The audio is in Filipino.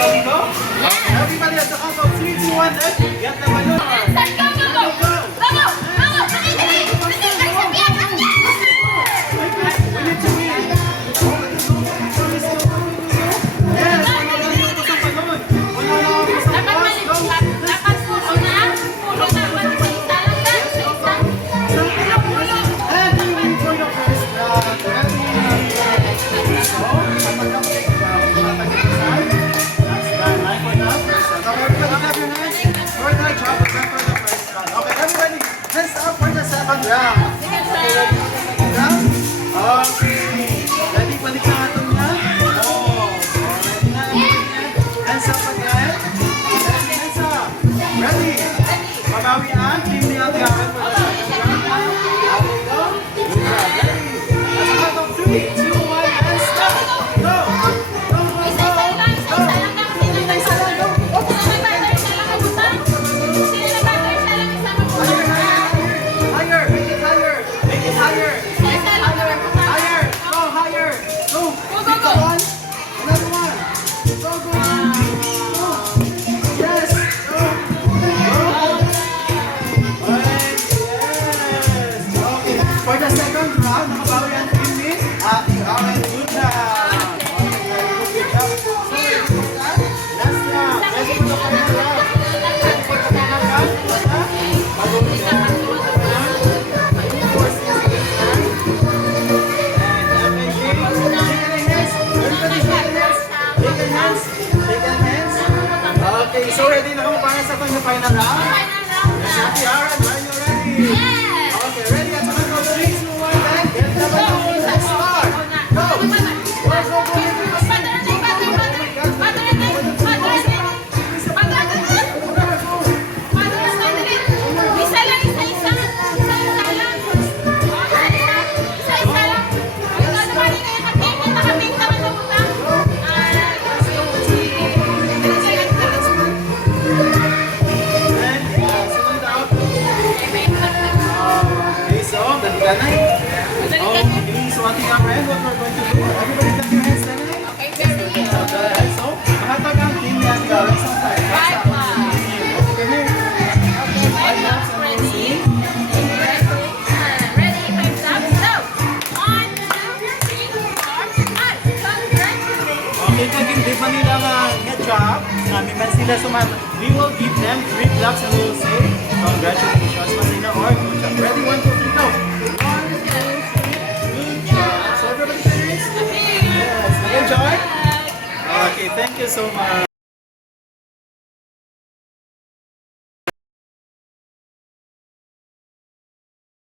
Shall we go? Okay, everybody at the count of 3, 2, 1, let's get the balloon. Start, go, go, go! Go, go! Go, go! Dali, dali! We need to win. Yes, wala sa balloon. Wala sa Dapat balloon. mali- Go. dapat pulo na. Pulo na. Isa lang na. Isa. And we wait for the first round. Ready? So, tatagap take round. Tatagap side. Last time, line for the first round. Okay, everybody clap your hands for the job of them for the first round. Okay, everybody, hands up for the second round. Second round? Okay. Ready? Balik na ato niya. Oh, ready na. Hands up again. Hands up. Ready? Pabawi ang team ni Algaran for the second round. How we go? Good job. Ready? At the count of 3, 2, 1, and start. Go! Go, go, Isa go! lang. Isa Go! lang na. Sino nag-batter? Sino nag-batter? Isa lang ang butang. Sino nag-batter? Isa lang isa ang Higher, butang. higher, higher! Make it higher! Make it higher! Isa lang ang butang. Higher! Go, higher! Go! Go, go, Pick go. one. Another one! Go, go! Go! Yes! Go! Go! Yes! Okay. For the second round, nakabawi ang team ni Ate Aaron. Good job! Okay, good job. So, last round. Ready for the final round? Ready for the final round? Bago Isa lang ang butang. Okay, so ready na kamo para sa final round? Ate Aaron, are you ready? Yes! Okay, ready? At saka go, 3, 2, 1, then get the balloon. Let's start. Go! Go, go, go, go, go. And, second out. Okay, so, daligan na. Okay, so Ate Aaron, what we're going to do, everybody clap your hands, Danay. Okay, so, mahatag ang team ni Ate Aaron sa five. Okay, here. Okay, kag hindi pa nila get job, namin man sila suman, we will give them 3 claps and we will say, congratulations, Masina or good job. Ready? 1, 2, 3, go! 1, 2, 3, good job. So everybody finish? Yes, nag-enjoy? Okay, thank you so much.